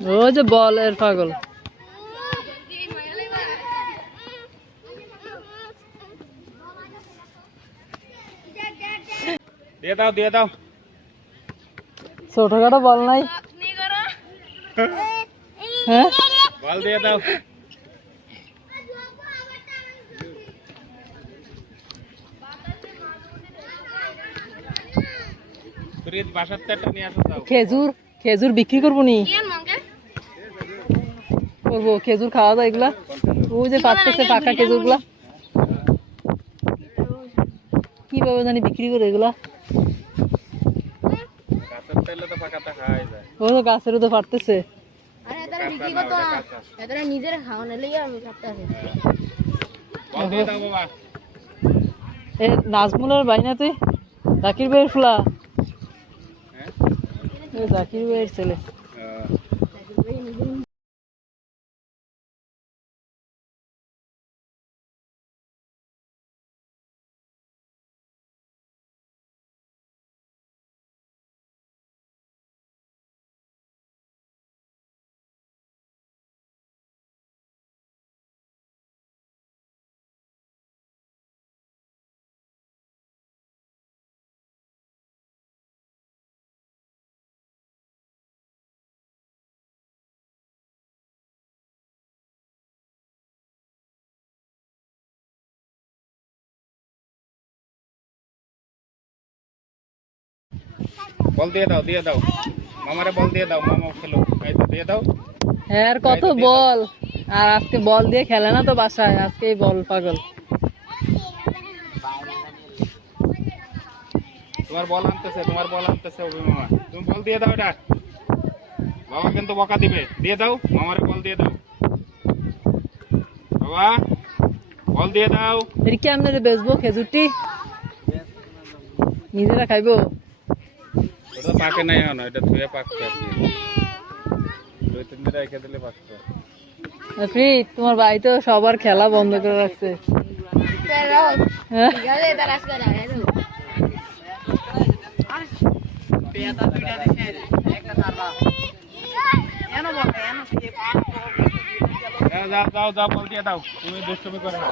ও যে বলের পাগল। দিয়ে দাও দিয়ে দাও। ছোটখাটো বল নাই। হ্যাঁ বল দিয়ে দাও। বাসার থেকে নিয়ে আসো দাও। খেজুর খেজুর বিক্রি করবো নি করবো খেজুর খাওয়া যায় এগুলা। ওই যে পাকতেছে পাকা খেজুর গুলা কিভাবে জানি বিক্রি করে এগুলা। গাছের তেলে তো পাকাটা খাওয়াই যায়। ও তো গাছেরও তো পারতেছে। বল দিয়ে দাও বাবা। এ নাজমুলের ভাই না তুই? জাকির ভাইয়ের ফুলা। হ্যাঁ জাকির ভাইয়ের ছেলে। বল দিয়ে দাও দিয়ে দাও। মামারে বল দিয়ে দাও, মামা খেলো। এই তো দিয়ে দাও। হ্যাঁ আর কত বল, আর আজকে বল দিয়ে খেলে না তো বাসায়, আজকে বল পাগল। তোমার বল আনতেছে, তোমার বল আনতেছে অভি মামা। তুমি বল দিয়ে দাও এটা। বাবা কিন্তু বকা দিবে। দিয়ে দাও, মামারে বল দিয়ে দাও। বাবা বল দিয়ে দাও। এর কি আমরা বেচবো খেজুরটি? নিজেরা খাইবো? ওটা পাকে নাই এখন, এটা ধুয়ে পাকছে আর কি। 2-3 দিন রেখে দিলে পাকছে। প্রীত, তোমার ভাই তো সবার খেলা বন্ধ করে রাখছে। যাও যাও যাও, বল দিয়ে দাও। তুমি দুষ্টুমি করে না।